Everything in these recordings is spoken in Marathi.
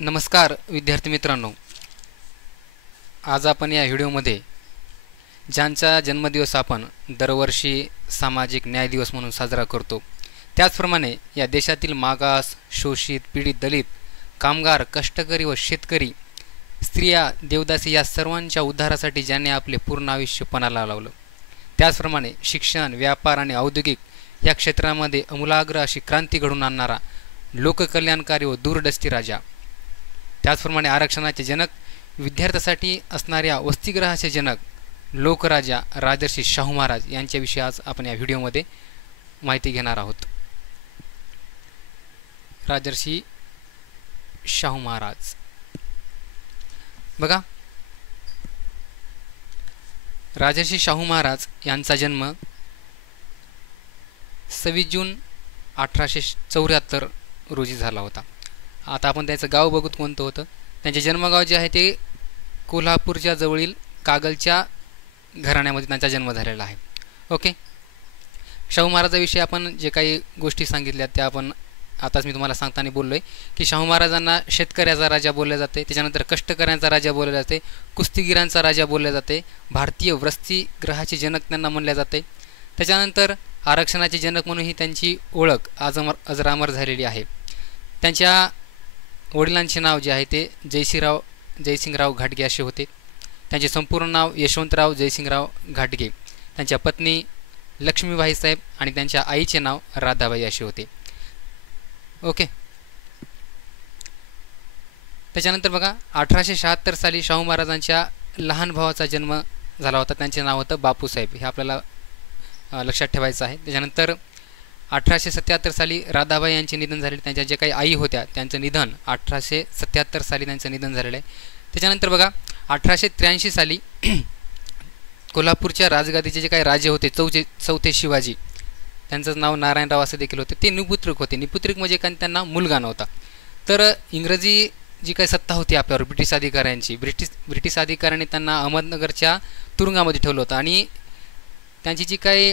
नमस्कार विद्यार्थी मित्रांनो, आज आपण या व्हिडिओमध्ये ज्यांचा जन्मदिवस आपण दरवर्षी सामाजिक न्याय दिवस म्हणून साजरा करतो, त्याचप्रमाणे या देशातील मागास, शोषित, पीडित, दलित, कामगार, कष्टकरी व शेतकरी, स्त्रिया, देवदासी या सर्वांच्या उद्धारासाठी ज्यांनी आपले पूर्ण आयुष्य पणाला लावलं, त्याचप्रमाणे शिक्षण, व्यापार आणि औद्योगिक या क्षेत्रामध्ये आमूलाग्र अशी क्रांती घडवून आणणारा लोककल्याणकारी व दूरदृष्टी राजा, त्याचप्रमाणे आरक्षणाचे जनक, विद्यार्थ्यांसाठी असणाऱ्या वसतिगृहाचे जनक, लोकराजा राजर्षी शाहू महाराज यांच्याविषयी आज आपण या व्हिडिओमध्ये माहिती घेणार आहोत. राजर्षी शाहू महाराज बघा, राजर्षी शाहू महाराज यांचा जन्म 26 जून 1874 रोजी झाला होता. आता आपण त्याचं गाव बघूत कोणतं होतं. त्यांचे जन्मगाव जे आहे ते कोल्हापूरच्या जवळील कागलच्या घराण्यामध्ये त्यांचा जन्म झालेला आहे. ओके, शाहू महाराजाविषयी आपण जे काही गोष्टी सांगितल्या त्या आपण आताच मी तुम्हाला सांगताना बोललो आहे की शाहू महाराजांना शेतकऱ्याचा राजा बोलले जाते, त्याच्यानंतर कष्टकऱ्यांचा राजा बोलले जाते, कुस्तीगिरांचा राजा बोलले जाते, भारतीय वसतिगृहाचे जनक त्यांना म्हणले जाते. त्याच्यानंतर आरक्षणाचे जनक म्हणूनही त्यांची ओळख अजरामर झालेली आहे. त्यांच्या वडिलांचे नाव जे आहे ते जयसिंगराव घाटगे असे होते. त्यांचे संपूर्ण नाव यशवंतराव जयसिंगराव घाटगे, त्यांच्या पत्नी लक्ष्मीबाई साहेब आणि त्यांच्या आईचे नाव राधाबाई असे होते. ओके, त्याच्यानंतर बघा 1876 साली शाहू महाराजांच्या लहान भावाचा जन्म झाला होता. त्यांचे नाव होतं बापूसाहेब, हे आपल्याला लक्षात ठेवायचं आहे. त्याच्यानंतर 1877 साली राधाबाई यांचे निधन झाले. त्यांच्या जे काही आई होत्या त्यांचं निधन 1877 साली त्यांचं निधन झालेलं आहे. त्याच्यानंतर बघा 1883 साली कोल्हापूरच्या राजगादीचे जे काही राजे होते चौथे शिवाजी, त्यांचं नाव नारायणराव असं देखील होते, ते निपुत्रिक होते. निपुत्रिक म्हणजे काय, त्यांना मुलगा नव्हता. तर इंग्रजी जी काही सत्ता होती आपल्यावर ब्रिटिश अधिकाऱ्यांची, ब्रिटिश अधिकाऱ्यांनी त्यांना अहमदनगरच्या तुरुंगामध्ये ठेवलं होतं आणि त्यांची जी काही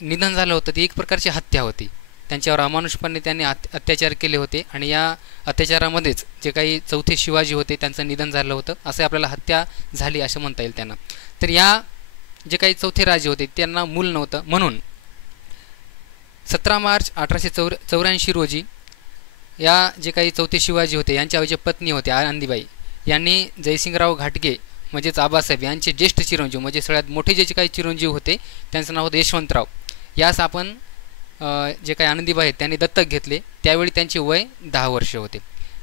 निधन झालं होतं ती एक प्रकारची हत्या होती. त्यांच्यावर अमानुषपणे त्यांनी अत्याचार केले होते आणि या अत्याचारामध्येच जे काही चौथे शिवाजी होते त्यांचं निधन झालं होतं, असं आपल्याला हत्या झाली असं म्हणता येईल त्यांना. तर या जे काही चौथे राजे होते त्यांना मूल नव्हतं, म्हणून 17 मार्च 1884 रोजी या जे काही चौथे शिवाजी होते यांच्या जे पत्नी होते आनंदीबाई यांनी जयसिंगराव घाटगे म्हणजेच आबासाहेब यांचे ज्येष्ठ चिरंजीव म्हणजे सगळ्यात मोठे जे काही चिरंजीव होते त्यांचं नाव होतं यशवंतराव, यास आपण जे काही आनंदीबाई आहेत त्यांनी दत्तक घेतले. त्यावेळी त्यांचे वय 10 वर्ष होते.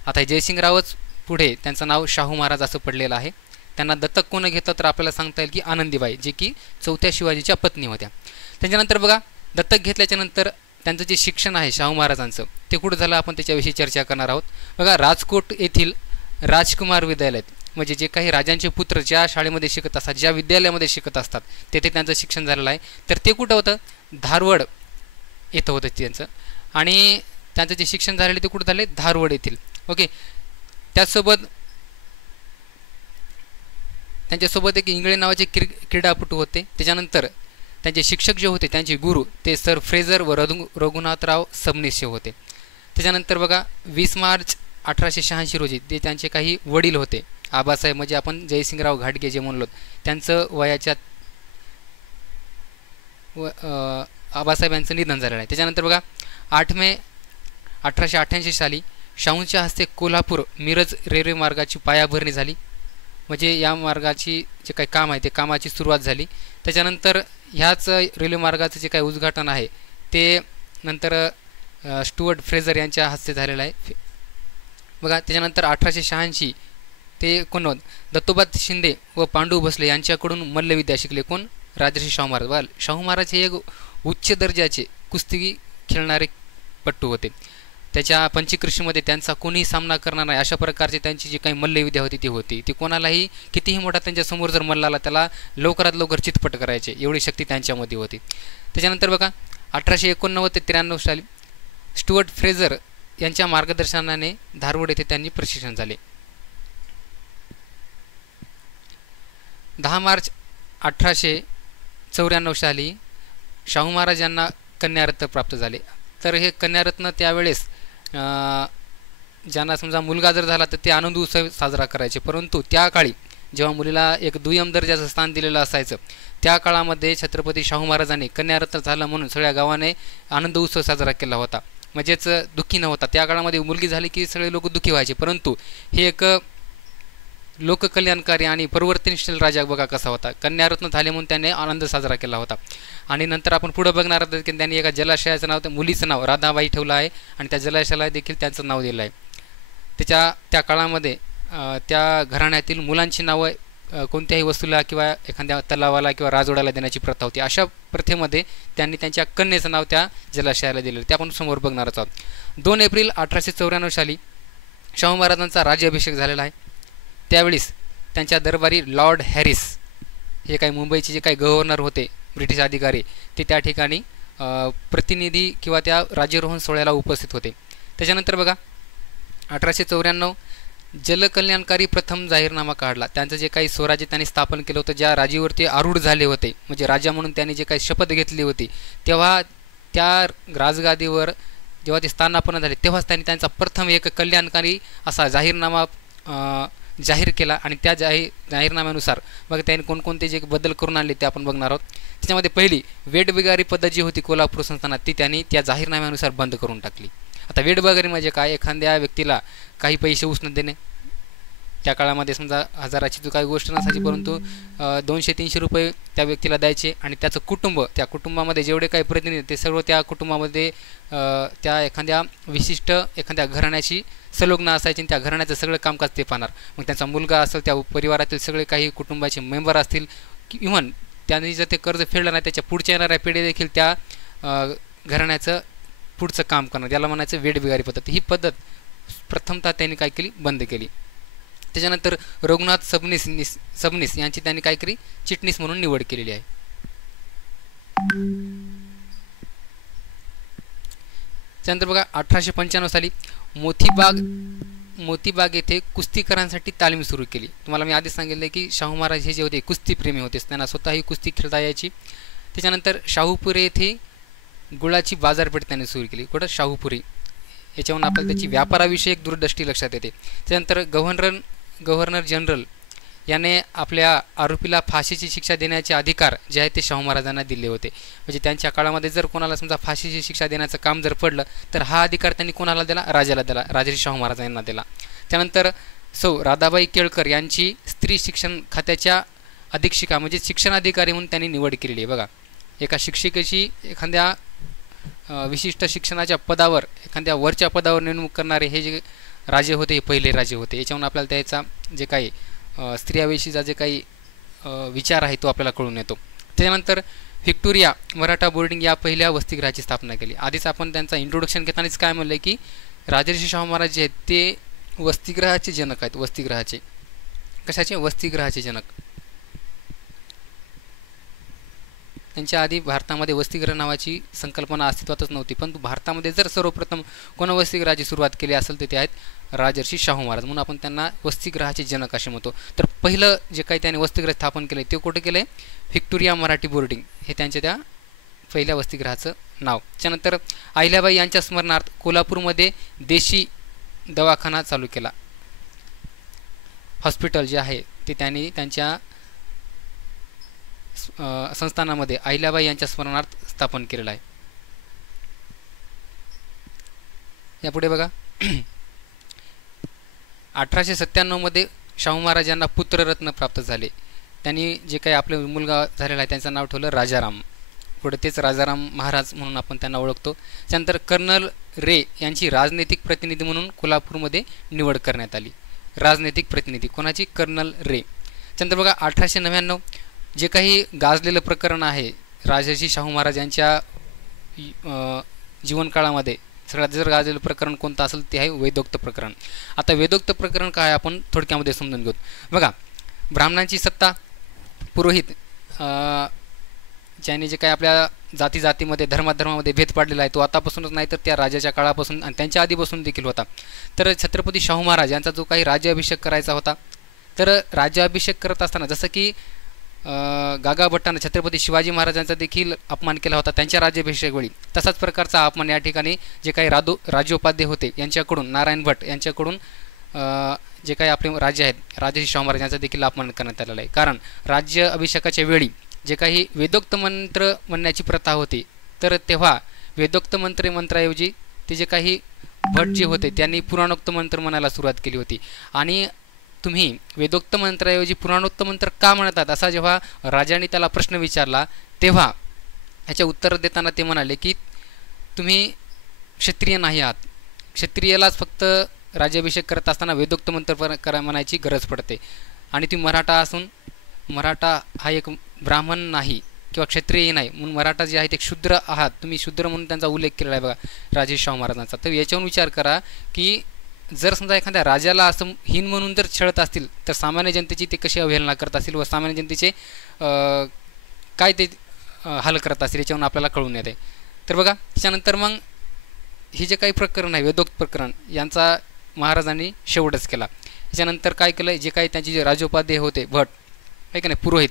आता जयसिंगरावच पुढे त्यांचं नाव शाहू महाराज असं पडलेलं आहे. त्यांना दत्तक कोण घेतलं तर आपल्याला सांगता येईल की आनंदीबाई, जे की चौथ्या शिवाजीच्या पत्नी होत्या. त्याच्यानंतर बघा दत्तक घेतल्याच्यानंतर त्यांचं जे शिक्षण आहे शाहू महाराजांचं ते कुठं झालं आपण त्याच्याविषयी चर्चा करणार आहोत. बघा राजकोट येथील राजकुमार विद्यालयात म्हणजे जे काही राजांचे पुत्र ज्या शाळेमध्ये शिकत असतात, ज्या विद्यालयामध्ये शिकत असतात तेथे त्यांचं शिक्षण झालेलं आहे. तर ते कुठं होतं, धारवड येतं होतं त्यांचं, आणि त्यांचं जे शिक्षण झालेलं ते कुठं झाले, धारवड येथील. ओके, त्यांच्यासोबत एक इंगळे नावाचे क्रीडापटू होते. त्याच्यानंतर त्यांचे शिक्षक जे होते त्यांचे गुरु ते सर फ्रेझर व रघुनाथराव सबनीस होते. त्याच्यानंतर बघा 20 मार्च 1886 रोजी ते त्यांचे काही वडील होते आबासाहेब म्हणजे आपण जयसिंगराव घाटगे जे म्हणलो त्यांचं वयाच्या आबासाहेब यांचं निधन झालेलं आहे. त्याच्यानंतर बघा 8 मे 1888 साली शाहूंच्या हस्ते कोल्हापूर मिरज रेल्वे मार्गाची पायाभरणी झाली, म्हणजे या मार्गाची जे काही काम आहे ते कामाची सुरुवात झाली. त्याच्यानंतर ह्याच रेल्वे मार्गाचं जे काही उद्घाटन आहे ते नंतर स्टुअर्ट फ्रेझर यांच्या हस्ते झालेलं आहे. बघा त्याच्यानंतर 1886 ते कोण दत्तोबा शिंदे व पांडू भोसले यांच्याकडून मल्लविद्या शिकले. कोण, राजर्षी शाहू महाराज. शाहू महाराज हे एक उच्च दर्जाचे कुस्ती खेळणारे पट्टू होते. त्याच्या पंचकृषीमध्ये त्यांचा कोणीही सामना करणार नाही अशा प्रकारची त्यांची जी काही मल्लविद्या होती ती होती. ती कोणालाही कितीही मोठा त्यांच्यासमोर जर मल्ल आला त्याला लवकरात लवकर चितपट करायचे एवढी शक्ती त्यांच्यामध्ये होती. त्याच्यानंतर बघा 1889 ते 93 साली स्टुअर्ट फ्रेझर यांच्या मार्गदर्शनाने धारवड येथे त्यांनी प्रशिक्षण झाले. 10 मार्च 1894 साली शाहू महाराज यांना कन्यारत्न प्राप्त झाले. तर हे कन्यारत्न त्यावेळेस ज्यांना समजा मुलगा जर झाला तर ते आनंद उत्सव साजरा करायचे, परंतु त्या काळी जेव्हा मुलीला एक दुय्यम दर्जाचं स्थान दिलेलं असायचं त्या काळामध्ये छत्रपती शाहू महाराजांनी कन्यारत्न झालं म्हणून सगळ्या गावाने आनंद उत्सव साजरा केला होता, म्हणजेच दुःखी नव्हता. त्या काळामध्ये मुलगी झाली की सगळे लोक दुःखी व्हायचे, परंतु हे एक लोककल्याणकारी आणि परिवर्तनशील राजा बघा कसा होता. कन्यारत्न झाले म्हणून त्याने आनंद साजरा केला होता. आणि नंतर आपण पुढे बघणार आहोत की त्यांनी एका जलाशयाचं नाव, त्या मुलीचं नाव राधाबाई ठेवलं आहे आणि त्या जलाशयाला देखील त्यांचं नाव दिलं आहे. त्या काळामध्ये त्या घराण्यातील मुलांची नावं कोणत्याही वस्तूला किंवा एखाद्या तलावाला किंवा राजवाड्याला देण्याची प्रथा होती. अशा प्रथेमध्ये त्यांनी त्यांच्या कन्येचं नाव त्या जलाशयाला दिलं, ते आपण समोर बघणारच आहोत. 2 एप्रिल 1894 साली शाहू महाराजांचा राज्याभिषेक झालेला आहे. त्यावेळेस त्यांच्या दरबारी लॉर्ड हॅरिस हे काही मुंबईचे जे काही गव्हर्नर होते ब्रिटिश अधिकारी ते त्या ठिकाणी प्रतिनिधी किंवा त्या राज्यारोहण सोहळ्याला उपस्थित होते. त्याच्यानंतर बघा 1894 जलकल्याणकारी प्रथम जाहीरनामा काढला. त्यांचं जे काही स्वराज्य त्यांनी स्थापन केलं होतं, ज्या राजीवरती आरूढ झाले होते म्हणजे राजा म्हणून त्यांनी जे काही शपथ घेतली होती, तेव्हा त्या राजगादीवर जेव्हा ते स्थानापन्न झाले तेव्हाच त्यांनी त्यांचा प्रथम एक कल्याणकारी असा जाहीरनामा जाहीर केला. आणि त्या जाहीरनाम्यानुसार मग त्यांनी कोणकोणते जे बदल करून आणले ते आपण बघणार आहोत. त्याच्यामध्ये पहिली वेठबिगारी पद्धत जी होती कोल्हापूर संस्थानात ती त्यांनी त्या जाहीरनाम्यानुसार बंद करून टाकली. आता वेठबिगारी म्हणजे काय, एखाद्या व्यक्तीला काही पैसे उसने देणे. त्या काळामध्ये समजा हजाराची जो काही गोष्ट नसायची, परंतु 200-300 रुपये त्या व्यक्तीला द्यायचे आणि त्याचं कुटुंब, त्या कुटुंबामध्ये जेवढे काही प्रतिनिधी ते सर्व त्या कुटुंबामध्ये त्या एखाद्या विशिष्ट एखाद्या घराण्याची संलग्न असायची आणि त्या घराण्याचं सगळं कामकाज ते पाहणार. मग त्यांचा मुलगा असेल, त्या परिवारातील सगळे काही कुटुंबाचे मेंबर असतील, इव्हन त्यांनी जर ते कर्ज फेडलं नाही त्याच्या पुढच्या येणाऱ्या पिढी देखील त्या घराण्याचं पुढचं काम करणार, याला म्हणायचं वेठबिगारी पद्धत. ही पद्धत प्रथमतः त्यांनी काय केली, बंद केली. त्याच्यानंतर रघुनाथ सबनीस यांची त्यांनी काय केली, चिटणीस म्हणून निवड केलेली आहे. त्यानंतर बघा 1895 साली मोतीबाग येथे कुस्तीकरांसाठी तालीम सुरू केली. तुम्हाला मी आधीच सांगितले की शाहू महाराज हे जे होते कुस्तीप्रेमी होते, त्यांना स्वतःही कुस्ती खेळता यायची. त्याच्यानंतर शाहूपुरी येथे गुळाची बाजारपेठ त्यांनी सुरू केली. कुठं, शाहूपुरी. याच्यावरून आपल्याला त्याची व्यापाराविषयी एक दूरदृष्टी लक्षात येते. त्यानंतर गव्हर्नर जनरल याने आपल्या आरोपीला फाशीची शिक्षा देण्याचे अधिकार जे आहे ते शाहू महाराजांना दिले होते. म्हणजे त्यांच्या काळामध्ये जर कोणाला समजा फाशीची शिक्षा देण्याचं काम जर पडलं तर हा अधिकार त्यांनी कोणाला दिला, राजाला दिला, राजर्षी शाहू महाराजांना दिला. त्यानंतर सौ राधाबाई केळकर यांची स्त्री शिक्षण खात्याच्या अधीक्षिका म्हणजे शिक्षणाधिकारी म्हणून त्यांनी निवड केलेली आहे. बघा, एका शिक्षिकेची एखाद्या विशिष्ट शिक्षणाच्या पदावर, एखाद्या वरच्या पदावर नेमणूक करणारे हे जे राजे होते हे पहिले राजे होते. याच्यावरून आपल्याला त्याचा जे काही स्त्रियाविषयीचा जे काही विचार आहे तो आपल्याला कळून येतो. त्याच्यानंतर व्हिक्टोरिया मराठा बोर्डिंग या पहिल्या वसतिगृहाची स्थापना केली. आधीच आपण त्यांचा इंट्रोडक्शन घेतानाच काय म्हणलं की राजर्षी शाहू महाराज जे आहेत ते वसतिगृहाचे जनक आहेत. वसतिगृहाचे कशाचे, वसतिगृहाचे जनक. त्यांच्या आधी भारतामध्ये वसतिगृह नावाची संकल्पना अस्तित्वातच नव्हती, पण भारतामध्ये जर सर्वप्रथम कोण वसतिगृहाची सुरुवात केली असेल तर ते आहेत राजर्षी शाहू महाराज, म्हणून आपण त्यांना वसतिगृहाचे जनक असे म्हणतो. तर पहिलं जे काही त्यांनी वसतिगृह स्थापन केले ते कुठे केले, व्हिक्टोरिया मराठी बोर्डिंग हे त्यांच्या त्या पहिल्या वसतिगृहाचं नाव. त्यानंतर अहिल्याबाई यांच्या स्मरणार्थ कोल्हापूरमध्ये देशी दवाखाना चालू केला. हॉस्पिटल जे आहे ते त्यांनी त्यांच्या संस्थानामध्ये अहिल्याबाई यांच्या स्मरणार्थ स्थापन केलेलं आहे. यापुढे बघा 1897 मध्ये शाहू महाराज यांना पुत्ररत्न प्राप्त झाले. त्यांनी जे काही आपले मुलगा झालेला आहे त्यांचं नाव ठेवलं राजाराम. पुढे तेच राजाराम महाराज म्हणून आपण त्यांना ओळखतो. त्यानंतर कर्नल रे यांची राजनैतिक प्रतिनिधी म्हणून कोल्हापूरमध्ये निवड करण्यात आली. राजनैतिक प्रतिनिधी कोणाची, कर्नल रे. त्यानंतर बघा 1899 जे काही गाजलेलं प्रकरण आहे राजर्षी शाहू महाराज यांच्या जीवनकाळामध्ये सगळ्यात जर गाजलेलं प्रकरण कोणतं असेल ते आहे वेदोक्त प्रकरण. आता वेदोक्त प्रकरण काय आपण थोडक्यामध्ये समजून घेऊ. बघा, ब्राह्मणांची सत्ता, पुरोहित ज्यांनी जे काही आपल्या जातीमध्ये धर्मामध्ये भेद पाडलेला आहे तो आतापासूनच नाही तर त्या राजाच्या काळापासून आणि त्यांच्या आधीपासून देखील होता. तर छत्रपती शाहू महाराज यांचा जो काही राज्याभिषेक करायचा होता, तर राज्याभिषेक करत असताना जसं की गागा भट्टानं छत्रपती शिवाजी महाराजांचा देखील अपमान केला होता त्यांच्या राज्याभिषेक वेळी. तसाच प्रकारचा अपमान या ठिकाणी जे काही राज्योपाध्ये होते यांच्याकडून, नारायण भट यांच्याकडून जे काही आपले राजे आहेत राजर्षी शाहू महाराजांचा देखील अपमान करण्यात आलेला आहे. कारण राज्य अभिषेकाच्या वेळी जे काही वेदोक्त मंत्र म्हणण्याची प्रथा होती, तर तेव्हा वेदोक्त मंत्राऐवजी ते जे काही भट जे होते त्यांनी पुराणोक्त मंत्र म्हणायला सुरुवात केली होती. आणि तुम्ही वेदोक्त मंत्राऐवजी पुराणोक्त मंत्र का म्हणतात असा जेव्हा राजाने त्याला प्रश्न विचारला, तेव्हा ह्याचे उत्तर देताना ते म्हणाले की तुम्ही क्षत्रिय नाही आहात, क्षत्रियालाच फक्त राज्याभिषेक करत असताना वेदोक्त मंत्र म्हणायची गरज पडते. आणि तुम्ही मराठा असून, मराठा हा एक ब्राह्मण नाही किंवा क्षत्रिय नाही, म्हणून मराठा जे आहे ते शूद्र आहात, तुम्ही शूद्र म्हणून त्यांचा उल्लेख केलेला आहे बघा राजर्षी शाहू महाराजांचा. तर याच्यावरून विचार करा की जर समजा एखाद्या राजाला असं हीन म्हणून जर छळत असतील, तर सामान्य जनतेची ते कशी अवहेलना करत असतील व सामान्य जनतेचे काय ते हाल करत असतील याच्यावरून आपल्याला कळून येते. तर बघा त्याच्यानंतर मग हे जे काही प्रकरण आहे वेदोक्त प्रकरण यांचा महाराजांनी शेवटच केला. त्याच्यानंतर काय केलं, जे काही त्यांचे जे राजोपाध्ये होते भट आहे का नाही पुरोहित,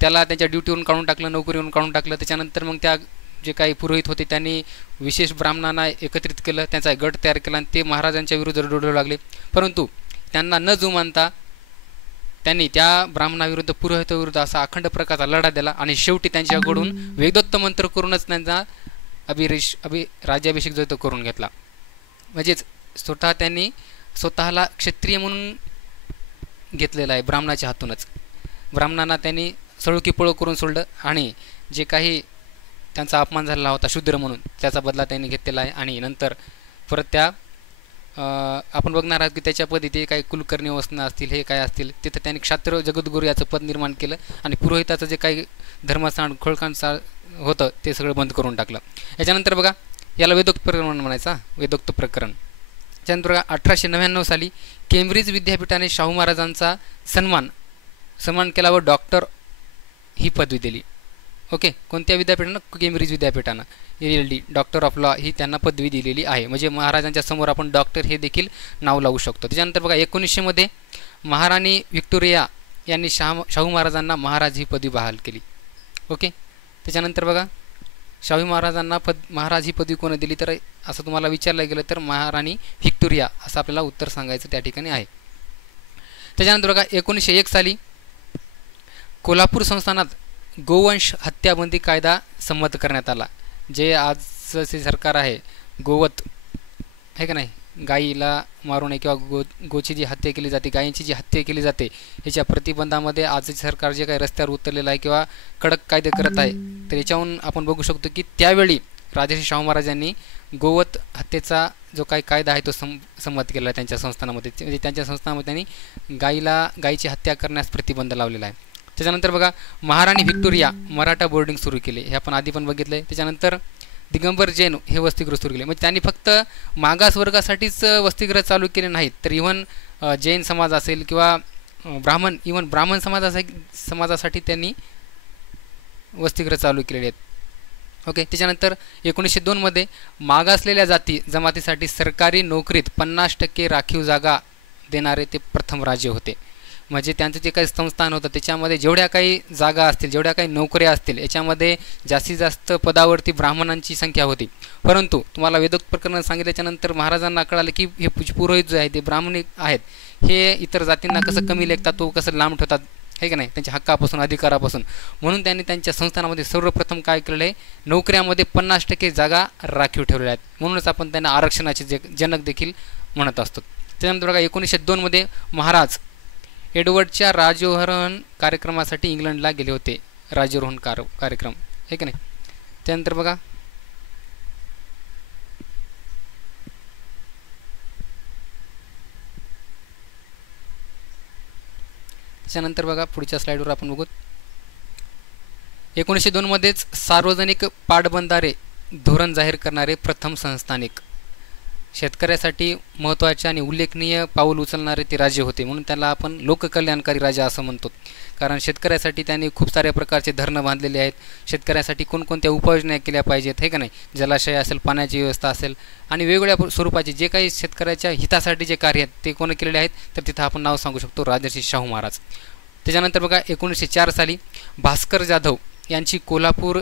त्याला त्यांच्या ड्युटीवरून काढून टाकलं, नोकरीवरून काढून टाकलं. त्याच्यानंतर मग त्या जे काही पुरोहित होते त्यांनी विशेष ब्राह्मणांना एकत्रित केलं, त्यांचा गट तयार केला आणि ते महाराजांच्या विरुद्ध लढू लागले. परंतु त्यांना न जुमानता त्यांनी त्या ब्राह्मणाविरुद्ध पुरोहिताविरुद्ध असा अखंड प्रकारचा लढा दिला आणि शेवटी त्यांच्याकडून वेदोक्त मंत्र करूनच त्यांचा राज्याभिषेक जो तो करून घेतला. म्हणजेच त्यांनी स्वतःला क्षत्रिय म्हणून घेतलेला आहे ब्राह्मणाच्या हातूनच. ब्राह्मणांना त्यांनी सळुकी पळो करून सोडलं आणि जे काही त्यांचा अपमान झालेला होता शूद्र म्हणून त्याचा बदला त्यांनी घेतलेला आहे. आणि नंतर परत त्या आपण बघणार आहोत की त्याच्यापदी ते काही कुलकर्णी वसनं असतील हे काय असतील तिथं त्यांनी क्षात्र जगद्गुरू याचं पद निर्माण केलं आणि पुरोहिताचं जे काही धर्मस्थान खोळकांचा होतं ते सगळं बंद करून टाकलं. याच्यानंतर बघा याला वेदोक्त प्रकरण म्हणायचा, वेदोक्त प्रकरण. त्यानंतर बघा 1899 साली केम्ब्रिज विद्यापीठाने शाहू महाराजांचा सन्मान केला व डॉक्टर ही पदवी दिली. ओके, कोणत्या विद्यापीठानं? केम्ब्रिज विद्यापीठानं LLD डॉक्टर ऑफ लॉ ही त्यांना पदवी दिलेली आहे. म्हणजे महाराजांच्या समोर आपण डॉक्टर हे देखील नाव लावू शकतो. त्याच्यानंतर बघा 1900 मध्ये महाराणी व्हिक्टोरिया यांनी शाहू महाराजांना महाराज ही पदवी बहाल केली. ओके, त्याच्यानंतर बघा शाहू महाराजांना महाराज ही पदवी कोणी दिली, तर असं तुम्हाला विचारलं गेलं तर महाराणी व्हिक्टोरिया असं आपल्याला उत्तर सांगायचं त्या ठिकाणी आहे. त्याच्यानंतर बघा 1901 साली कोल्हापूर संस्थानात गोवंश हत्याबंदी कायदा संमत करण्यात आला. जे आजचे सरकार आहे गोवत आहे का नाही, गाईला मारू नये किंवा गोची जी हत्या केली जाते, गायींची जी हत्या केली जाते याच्या प्रतिबंधामध्ये आजचे सरकार जे काही रस्त्यावर उतरलेलं आहे किंवा कडक कायदे करत आहे, तर याच्याहून आपण बघू शकतो की त्यावेळी राजर्षी शाहू महाराजांनी गोवत हत्येचा जो काही कायदा आहे तो संमत केला त्यांच्या संस्थानामध्ये. म्हणजे त्यांच्या संस्थानामध्ये त्यांनी गायीची हत्या करण्यास प्रतिबंध लावलेला आहे. त्याच्यानंतर बघा महाराणी व्हिक्टोरिया मराठा बोर्डिंग सुरू केले, हे आपण आधी पण बघितलं आहे. त्याच्यानंतर दिगंबर जैन हे वसतिगृह सुरू केले. म्हणजे त्यांनी फक्त मागास वर्गासाठीच वसतिगृह चालू केले नाहीत, तर इव्हन जैन समाज असेल किंवा ब्राह्मण समाजासाठी त्यांनी वसतिगृह चालू केलेले आहेत. ओके, त्याच्यानंतर 1902 मध्ये मागासलेल्या जाती जमातीसाठी सरकारी नोकरीत 50% राखीव जागा देणारे ते प्रथम राज्य होते. म्हणजे त्यांचं जे काही संस्थान होतं त्याच्यामध्ये जेवढ्या काही जागा असतील, जेवढ्या काही नोकऱ्या असतील, याच्यामध्ये जास्तीत जास्त पदावरती ब्राह्मणांची संख्या होती. परंतु तुम्हाला वेदोक्त प्रकरण सांगितल्याच्यानंतर महाराजांना कळालं की हे पुरोहित जे आहे ते ब्राह्मणी आहेत, हे इतर जातींना कसं कमी लेखतात, तो कसं लांब ठेवतात आहे का नाही त्यांच्या हक्कापासून अधिकारापासून. म्हणून त्यांनी त्यांच्या संस्थानामध्ये सर्वप्रथम काय केलेलं आहे, नोकऱ्यामध्ये 50% जागा राखीव ठेवलेल्या आहेत. म्हणूनच आपण त्यांना आरक्षणाचे जनक देखील म्हणत असतो. त्यानंतर बघा 1902 मध्ये महाराज एडवर्डच्या राजारोहण कार्यक्रमासाठी इंग्लंडला गेले होते. राजारोहण कार्यक्रम आहे की नाही. त्यानंतर बघा त्याच्यानंतर बघा पुढच्या स्लाइडवर आपण बघू. 1902 मध्येच सार्वजनिक पाटबंधारे धोरण जाहीर करणारे प्रथम संस्थानिक शेतकऱ्यासाठी महत्त्वाचे आणि उल्लेखनीय पाऊल उचलणारे ते राज्य होते. म्हणून त्याला आपण लोककल्याणकारी राज्य असं म्हणतो. कारण शेतकऱ्यासाठी त्यांनी खूप साऱ्या प्रकारचे धरणं बांधलेले आहेत. शेतकऱ्यासाठी कोणकोणत्या उपाययोजना केल्या पाहिजेत हे का नाही, जलाशय असेल, पाण्याची व्यवस्था असेल आणि वेगवेगळ्या स्वरूपाचे जे काही शेतकऱ्याच्या हितासाठी जे कार्य आहेत ते कोण केलेले आहेत, तर तिथं आपण नाव सांगू शकतो राजर्षी शाहू महाराज. त्याच्यानंतर बघा 1904 साली भास्कर जाधव यांची कोल्हापूर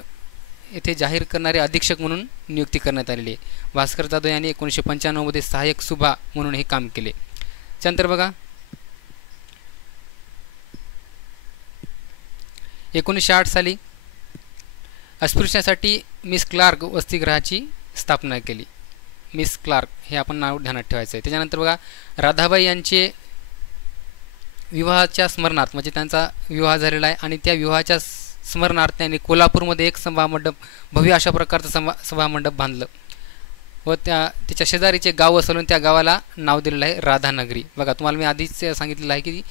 येथे जाहीर करणारे अधीक्षक म्हणून नियुक्ती करण्यात आलेली आहे. भास्कर जाधव यांनी 1995 सहाय्यक सुभा म्हणून हे काम केले. त्यानंतर बघा 1908 साली अस्पृश्यासाठी मिस क्लार्क वसतिगृहाची स्थापना केली. मिस क्लार्क हे आपण नाव ध्यानात ठेवायचं आहे. त्याच्यानंतर बघा राधाबाई यांचे विवाहाच्या स्मरणार्थ म्हणजे त्यांचा विवाह झालेला आहे आणि त्या विवाहाच्या स्मरणार्थ त्यांनी कोल्हापूरमध्ये एक सभामंडप भव्य अशा प्रकारचं सभामंडप बांधलं व त्याच्या शेजारीचे गाव वसवून त्या गावाला नाव दिलेलं आहे राधानगरी. बघा तुम्हाला मी आधीच सांगितलेलं आहे की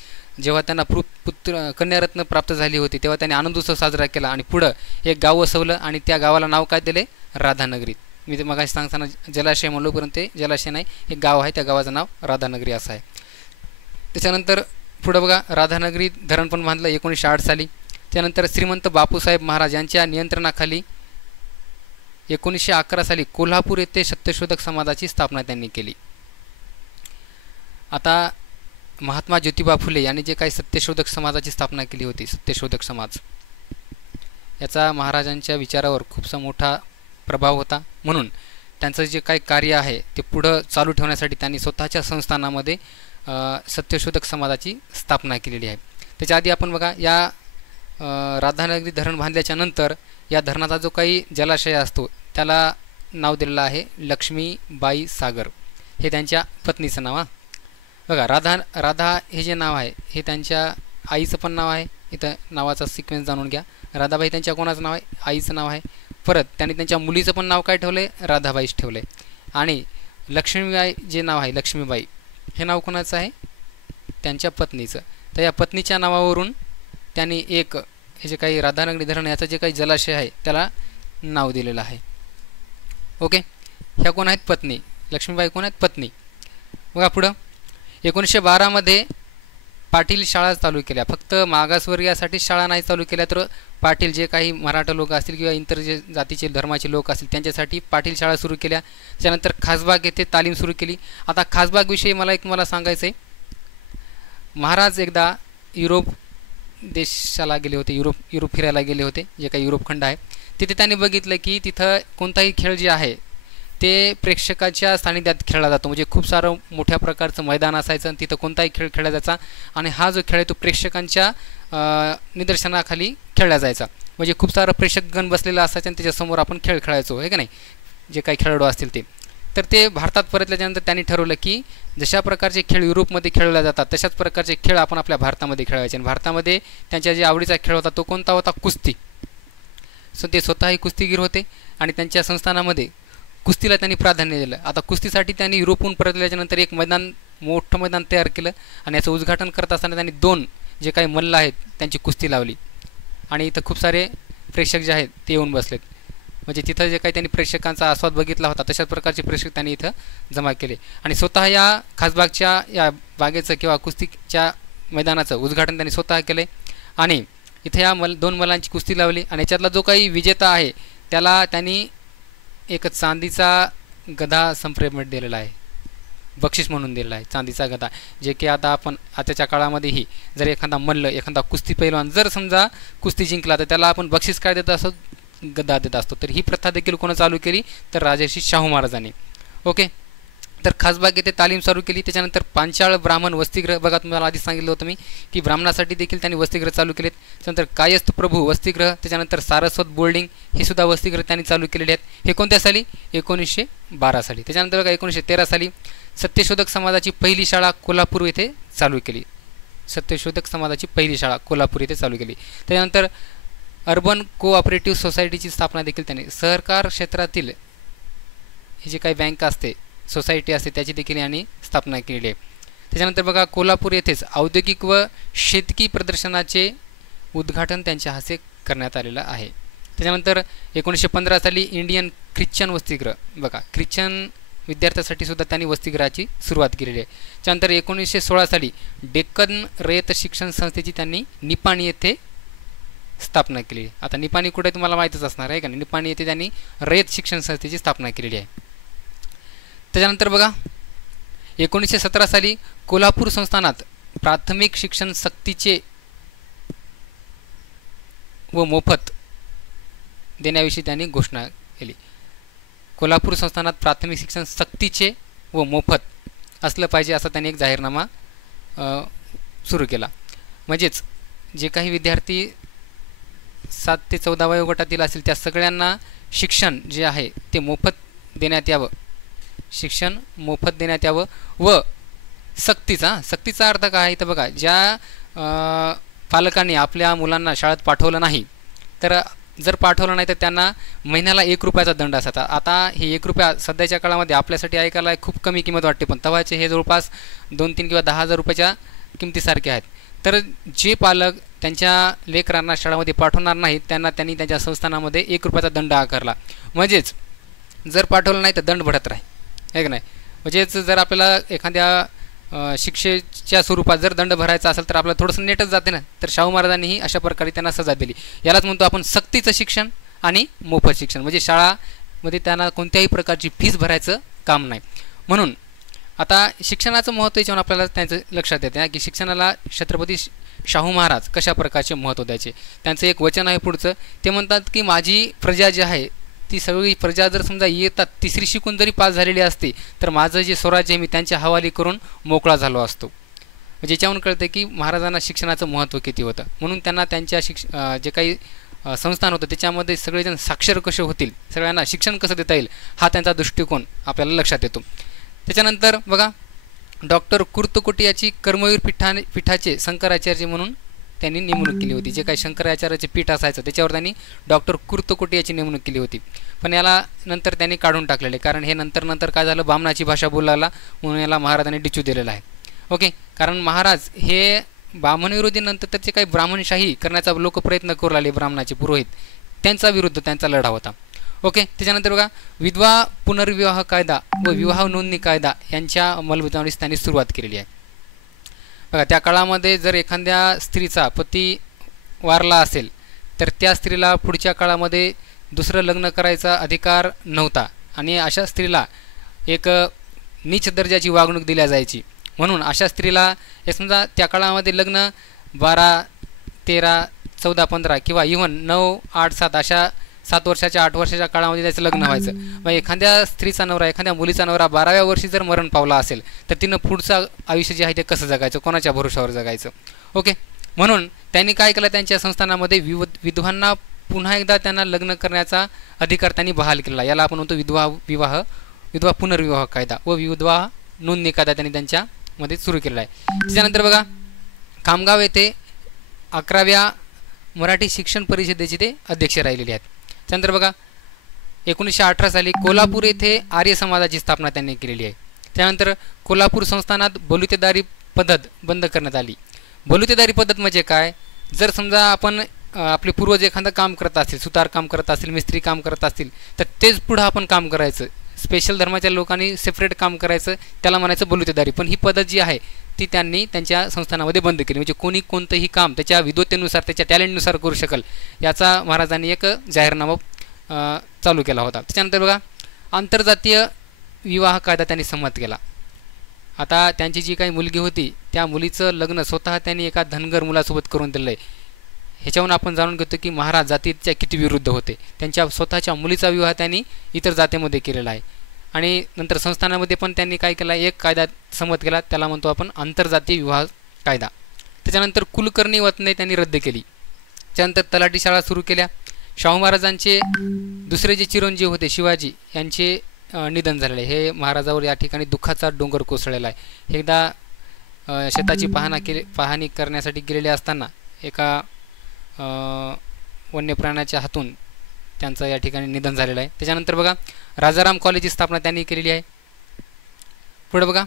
जेव्हा त्यांना कन्यारत्न प्राप्त झाली होती तेव्हा त्यांनी आनंदोत्सव साजरा केला आणि पुढं एक गाव वसवलं आणि त्या गावाला नाव काय दिले राधानगरी. मी ते मगाशी सांगताना जलाशय म्हणलो परंतु ते जलाशय नाही, एक गाव आहे, त्या गावाचं नाव राधानगरी असं आहे. त्याच्यानंतर पुढं बघा राधानगरी धरण पण बांधलं 1908 साली. त्यानंतर श्रीमंत बापूसाहेब महाराज यांच्या नियंत्रणाखाली 1911 साली कोल्हापूर येथे सत्यशोधक समाजाची स्थापना त्यांनी केली. आता महात्मा ज्योतिबा फुले यांनी जे काही सत्यशोधक समाजाची स्थापना केली होती, सत्यशोधक समाज, याचा महाराजांच्या विचारावर खूपसा मोठा प्रभाव होता. म्हणून त्यांचं जे काही कार्य आहे ते पुढं चालू ठेवण्यासाठी त्यांनी स्वतःच्या संस्थानामध्ये सत्यशोधक समाजाची स्थापना केलेली आहे. त्याच्या आधी आपण बघा या राधानगरी धरण बांधल्याच्या नंतर या धरणाचा जो काही जलाशय असतो त्याला नाव दिलेलं आहे लक्ष्मीबाई सागर. हे त्यांच्या पत्नीचं नाव. बघा राधा हे जे नाव आहे हे त्यांच्या आईचं पण नाव आहे. इथं नावाचा सिक्वेन्स जाणून घ्या. राधाबाई त्यांच्या कोणाचं नाव आहे? आईचं नाव आहे. परत त्यांनी त्यांच्या मुलीचं पण नाव काय ठेवलं आहे? राधाबाईच ठेवलं आहे. आणि लक्ष्मीबाई जे नाव आहे लक्ष्मीबाई हे नाव कोणाचं आहे? त्यांच्या पत्नीचं. तर या पत्नीच्या नावावरून त्यांनी एक हे जे काही राधानगरी धरण याचं जे काही जलाशय आहे त्याला नाव दिलेलं आहे. ओके, ह्या कोण आहेत? पत्नी. लक्ष्मीबाई कोण आहेत? पत्नी. बघा पुढं 1912 मध्ये पाटील शाळा चालू केल्या. फक्त मागासवर्गीयासाठी शाळा नाही चालू केल्या तर पाटील जे काही मराठा लोक असतील किंवा इतर जे जातीचे धर्माचे लोक असतील त्यांच्यासाठी पाटील शाळा सुरू केल्या. त्यानंतर खासबाग येथे तालीम सुरू केली. आता खासबागविषयी मला सांगायचं आहे. महाराज एकदा युरोप देशाला गेले होते, युरोप फिरायला गेले होते, जे काही युरोप खंड आहे तिथे त्यांनी बघितलं की तिथं कोणताही खेळ जे आहे ते प्रेक्षकाच्या सानिध्यात खेळला जातो. म्हणजे खूप सारं मोठ्या प्रकारचं मैदान असायचं आणि तिथं कोणताही खेळ खेळला जायचा आणि हा जो खेळ आहे तो प्रेक्षकांच्या निदर्शनाखाली खेळला जायचा. म्हणजे खूप सारं प्रेक्षकगण बसलेला असायचं आणि त्याच्यासमोर आपण खेळ खेळायचो आहे का नाही, जे काही खेळाडू असतील ते. तर ते भारतात परतल्याच्यानंतर त्यांनी ठरवलं की जशा प्रकारचे खेळ युरोपमध्ये खेळले जातात तशाच प्रकारचे खेळ आपण आपल्या भारतामध्ये खेळायचे. आणि भारतामध्ये त्यांच्या जे आवडीचा खेळ होता तो कोणता होता? कुस्ती. ते स्वतःही कुस्तीगीर होते आणि त्यांच्या संस्थानामध्ये कुस्तीला त्यांनी प्राधान्य दिलं. आता कुस्तीसाठी त्यांनी युरोपहून परतल्याच्यानंतर एक मोठं मैदान तयार केलं आणि याचं उद्घाटन करत असताना त्यांनी 2 जे काही मल्ल आहेत त्यांची कुस्ती लावली आणि इथं खूप सारे प्रेक्षक जे आहेत ते येऊन बसलेत. म्हणजे तिथं जे काही त्यांनी प्रेक्षकांचा आस्वाद बघितला होता तशाच प्रकारचे प्रेक्षक त्यांनी इथं जमा केले आणि स्वतः या खासबागच्या या बागेचं किंवा कुस्तीच्या मैदानाचं उद्घाटन त्यांनी स्वतः केले आणि इथं या 2 मल्लांची कुस्ती लावली आणि याच्यातला जो काही विजेता आहे त्याला त्यांनी एक चांदीचा गदा संप्रेमट दिलेला आहे, बक्षीस म्हणून दिलेला आहे चांदीचा गदा. जे की आता आपण आताच्या काळामध्येही जर एखादा मल्ल एखादा कुस्ती पैलवान जर समजा कुस्ती जिंकला तर त्याला आपण बक्षीस काय देत असतो? गदा देत असतो. तर ही प्रथा देखील कोण चालू केली? तर राजर्षी शाहू महाराजांनी. ओके, तर खासबाग येथे तालीम सुरू केली. त्याच्यानंतर पांचाळ ब्राह्मण वसतिगृह, बघा तुम्हाला आधी सांगितलं होतं मी की ब्राह्मणासाठी देखील त्यांनी वसतिगृह चालू केलेत. त्यानंतर कायस्थ प्रभू वसतिगृह, त्याच्यानंतर सारस्वत बोर्डिंग हे सुद्धा वसतिगृह त्यांनी चालू केलेले आहेत. हे कोणत्या साली? 1912 साली. त्याच्यानंतर बघा 1913 साली सत्यशोधक समाजाची पहिली शाळा कोल्हापूर येथे चालू केली. सत्यशोधक समाजाची पहिली शाळा कोल्हापूर येथे चालू केली. त्याच्यानंतर अर्बन कोऑपरेटिव्ह सोसायटीची स्थापना देखील त्यांनी, सहकार क्षेत्रातील हे जे काही बँक असते सोसायटी असते त्याची देखील यांनी स्थापना केली आहे. त्याच्यानंतर बघा कोल्हापूर येथेच औद्योगिक व शेतकी प्रदर्शनाचे उद्घाटन त्यांच्या हस्ते करण्यात आलेलं आहे. त्याच्यानंतर 1915 साली इंडियन ख्रिश्चन वसतिगृह, बघा ख्रिश्चन विद्यार्थ्यांसाठी सुद्धा त्यांनी वसतिगृहाची सुरुवात केलेली आहे. त्यानंतर 1916 साली डेक्कन रयत शिक्षण संस्थेची त्यांनी निपाणी येथे स्थापना केली. आता निपाणी कुठे तुम्हाला माहीतच असणार आहे का? निपाणी येथे त्यांनी रयत शिक्षण संस्थेची स्थापना केलेली आहे. त्याच्यानंतर बघा 1917 साली कोल्हापूर संस्थानात प्राथमिक शिक्षण सक्तीचे व मोफत देण्याविषयी त्यांनी घोषणा केली. कोल्हापूर संस्थानात प्राथमिक शिक्षण सक्तीचे व मोफत असलं पाहिजे असा त्यांनी एक जाहीरनामा सुरू केला. म्हणजेच जे काही विद्यार्थी 7 ते 14 वयोगटातील असतील त्या सगळ्यांना शिक्षण जे आहे ते मोफत देण्यात यावं, शिक्षण मोफत देण्यात यावं व सक्तीचा अर्थ काय आहे तर बघा, ज्या पालकांनी आपल्या मुलांना शाळेत पाठवलं नाही तर जर पाठवलं नाही तर त्यांना महिन्याला 1 रुपयाचा दंड असायचा. आता हे 1 रुपया सध्याच्या काळामध्ये आपल्यासाठी ऐकायला खूप कमी किंमत वाटते, पण तेव्हाचे हे जवळपास 2-3 किंवा 10,000 रुपयाच्या किमतीसारखे आहेत. तर जे पालक त्यांच्या लेकरांना शाळेमध्ये पाठवणार नाहीत त्यांनी त्यांच्या संस्थानामध्ये 1 रुपयाचा दंड आकारला. म्हणजेच जर पाठवलं नाही तर दंड भरत राहील, आहे की नाही. म्हणजेच जर आपल्याला एखाद्या शिक्षेच्या स्वरूपात जर दंड भरायचा असेल तर आपल्याला थोडंसं नेटच जाते ना. तर शाहू महाराजांनीही अशा प्रकारे त्यांना सजा दिली. यालाच म्हणतो आपण सक्तीचं शिक्षण आणि मोफत शिक्षण. म्हणजे शाळामध्ये त्यांना कोणत्याही प्रकारची फीस भरायचं काम नाही. म्हणून आता शिक्षणाचं महत्त्व याच्यावर आपल्याला त्यांचं लक्षात येते ना की शिक्षणाला छत्रपती शाहू महाराज कशा प्रकारचे महत्त्व द्यायचे. त्यांचं एक वचन आहे पुढचं, ते म्हणतात की माझी प्रजा जी आहे ती सगळी प्रजा जर समजा येतात 3री शिकून जरी पास झालेली असती तर माझं जे स्वराज्य आहे मी त्यांच्या हवाली करून मोकळा झालो असतो. ज्याच्यावरून कळतं की महाराजांना शिक्षणाचं महत्त्व किती होतं. म्हणून त्यांना त्यांच्या जे काही संस्थान होतं त्याच्यामध्ये सगळेजण साक्षर कसे होतील, सगळ्यांना शिक्षण कसं देता येईल हा त्यांचा दृष्टिकोन आपल्याला लक्षात येतो. त्याच्यानंतर बघा, डॉक्टर कुर्तकोटी याची कर्मवीर पीठाचे शंकराचार्य म्हणून त्यांनी नेमणूक केली होती. जे काही शंकराचार्याचे पीठ असायचं त्याच्यावर त्यांनी डॉक्टर कुर्तकोटी याची नेमणूक केली होती. पण याला नंतर त्यांनी काढून टाकलेले, कारण हे नंतर काय झालं, ब्राह्मणाची भाषा बोलायला म्हणून याला महाराजांनी डिचू दिलेला आहे. ओके, कारण महाराज हे ब्राह्मणविरोधी नंतर त्याचे काही ब्राह्मणशाही करण्याचा लोक प्रयत्न करू लागले, ब्राह्मणाचे पुरोहित त्यांचा विरुद्ध त्यांचा लढा होता. ओके, त्याच्यानंतर बघा, विधवा पुनर्विवाह कायदा व विवाह नोंदणी कायदा यांच्या अंमलबजावणीस त्यांनी सुरुवात केलेली आहे. बघा, त्या काळामध्ये जर एखाद्या स्त्रीचा पती वारला असेल तर त्या स्त्रीला पुढच्या काळामध्ये दुसरं लग्न करायचा अधिकार नव्हता आणि अशा स्त्रीला एक नीच दर्जाची वागणूक दिल्या जायची. म्हणून अशा स्त्रीला हे समजा त्या काळामध्ये लग्न 12, 13, 14, 15 किंवा इव्हन 9, 8, 7 अशा 7 वर्षाच्या 8 वर्षाच्या काळामध्ये त्याचं लग्न व्हायचं. मग एखाद्या स्त्रीचा नवरा, एखाद्या मुलीचा नवरा 12व्या वर्षी जर मरण पावला असेल तर तिनं पुढचं आयुष्य जे आहे ते कसं जगायचं, कोणाच्या भरोशावर जगायचं. ओके, म्हणून त्यांनी काय केलं, त्यांच्या संस्थानामध्ये विधवांना पुन्हा एकदा त्यांना लग्न करण्याचा अधिकार त्यांनी बहाल केला. याला आपण म्हणतो विधवा पुनर्विवाह कायदा व विधवा नोंदणी कायदा त्यांनी त्यांच्यामध्ये सुरू केलेला आहे. त्याच्यानंतर बघा, खामगाव येथे 11व्या मराठी शिक्षण परिषदेचे ते अध्यक्ष राहिलेले आहेत. त्यानंतर बघा, 1918 साली कोल्हापूर येथे आर्य समाजाची स्थापना त्यांनी केलेली आहे. त्यानंतर कोल्हापूर संस्थानात बलुतेदारी पद्धत बंद करण्यात आली. बलुतेदारी पद्धत म्हणजे काय, जर समजा आपण आपले पूर्वज एखादं काम करत असतील, सुतार काम करत असतील, मिस्त्री काम करत असतील तर तेच पुढं आपण काम करायचं. स्पेशल धर्माच्या लोकांनी सेपरेट काम करायचं, त्याला म्हणायचं बलुतेदारी. पण ही पद्धत जी आहे ती त्यांनी त्यांच्या संस्थानामध्ये बंद केली. म्हणजे कोणी कोणतंही काम त्याच्या विद्वत्तेनुसार, त्याच्या टॅलेंटनुसार करू शकेल याचा महाराजांनी एक जाहीरनामा चालू केला होता. त्याच्यानंतर बघा, आंतरजातीय विवाह कायदा त्यांनी संमत केला. आता त्यांची जी काही मुलगी होती त्या मुलीचं लग्न स्वतः त्यांनी एका धनगर मुलासोबत करून दिलं आहे. ह्याच्यावरून आपण जाणून घेतो की महाराज जातीच्या किती विरुद्ध होते. त्यांच्या स्वतःच्या मुलीचा विवाह त्यांनी इतर जातीमध्ये केलेला आहे. आणि नंतर संस्थानामध्ये पण त्यांनी काय केला, एक कायदा संमत केला, त्याला म्हणतो आपण आंतरजातीय विवाह कायदा. त्याच्यानंतर कुलकर्णी वतने त्यांनी रद्द केली. त्यानंतर तलाठी शाळा सुरू केल्या. शाहू महाराजांचे दुसरे जे चिरंजीव होते शिवाजी यांचे निधन झालेले, हे महाराजावर या ठिकाणी दुःखाचा डोंगर कोसळलेला आहे. एकदा शेताची पाहणी करण्यासाठी गेलेले असताना एका वन्य प्राण्याच्या हातून त्यांचं या ठिकाणी निधन झालेलं आहे. त्याच्यानंतर बघा, राजाराम कॉलेजची स्थापना त्यांनी केलेली आहे. पुढे बघा,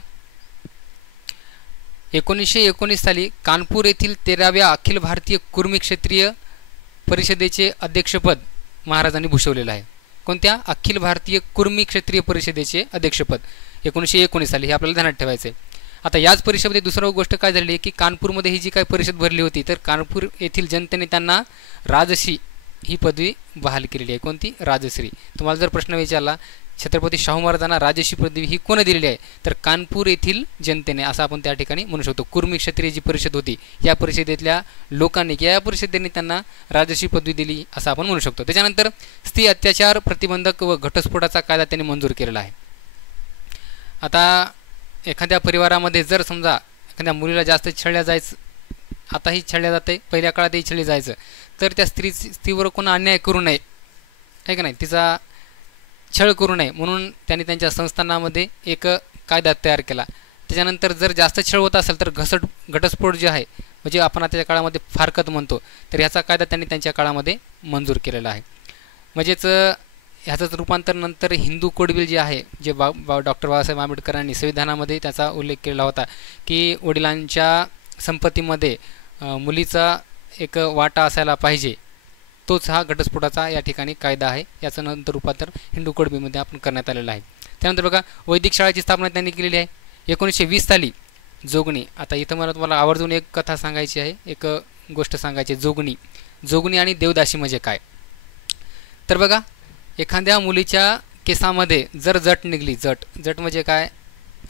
1919 साली कानपूर येथील 13व्या अखिल भारतीय कुर्मी क्षेत्रीय परिषदेचे अध्यक्षपद महाराजांनी भूषवलेलं आहे. कोणत्या? अखिल भारतीय कुर्मी क्षेत्रीय परिषदेचे अध्यक्षपद 1919 साली, हे आपल्याला ध्यानात ठेवायचं आहे. आता याच परिषदेमध्ये दुसरं गोष्ट काय झाली आहे की कानपूरमध्ये ही जी काही परिषद भरली होती तर कानपूर येथील जनतेने त्यांना राजश्री ही पदवी बहाल केलेली आहे. कोणती? राजश्री. तुम्हाला जर प्रश्न विचारला छत्रपती शाहू महाराजांना राजर्षी पदवी ही कोण दिलेली आहे, तर कानपूर येथील जनतेने, असं आपण त्या ठिकाणी म्हणू शकतो. कुर्मी क्षत्रिय जी परिषद होती, या परिषदेतल्या लोकांनी किंवा या परिषदेने त्यांना राजर्षी पदवी दिली असं आपण म्हणू शकतो. त्याच्यानंतर स्त्री अत्याचार प्रतिबंधक व घटस्फोटाचा कायदा त्यांनी मंजूर केलेला आहे. आता एखाद्या परिवारामध्ये जर समजा एखाद्या मुलीला जास्त छळल्या जायचं, आताही छळल्या जाते, पहिल्या काळातही छळले जायचं, तर त्या स्त्रीवर कोणा अन्याय करू नये, आहे का नाही, तिचा छळ करू नये म्हणून त्यांनी त्यांच्या संस्थानामध्ये एक कायदा तयार केला. त्याच्यानंतर जर जास्त छळ होत असेल तर घटस्फोट जे आहे, म्हणजे आपण आताच्या काळामध्ये फारकत म्हणतो, तर ह्याचा कायदा त्यांनी त्यांच्या काळामध्ये मंजूर केलेला आहे. म्हणजेच ह्याचंच रूपांतर नंतर हिंदू कोड बिल जे आहे, जे डॉक्टर बाबासाहेब आंबेडकरांनी संविधानामध्ये त्याचा उल्लेख केलेला होता की वडिलांच्या संपत्तीमध्ये मुलीचा एक वाटा असायला पाहिजे, तोच हा घटस्फोटाचा या ठिकाणी कायदा आहे. याचं नंतर रूपांतर हिंदू कोड बिलमध्ये आपण करण्यात आलेलं आहे. त्यानंतर बघा वैदिक शाळेची स्थापना त्यांनी केलेली आहे 1920 साली. जोगणी, आता इथं मला तुम्हाला आवर्जून एक कथा सांगायची आहे, एक गोष्ट सांगायची आहे. जोगणी आणि देवदासी म्हणजे काय, तर बघा एखाद्या मुलीच्या केसामध्ये जर जट निघली, जट म्हणजे काय,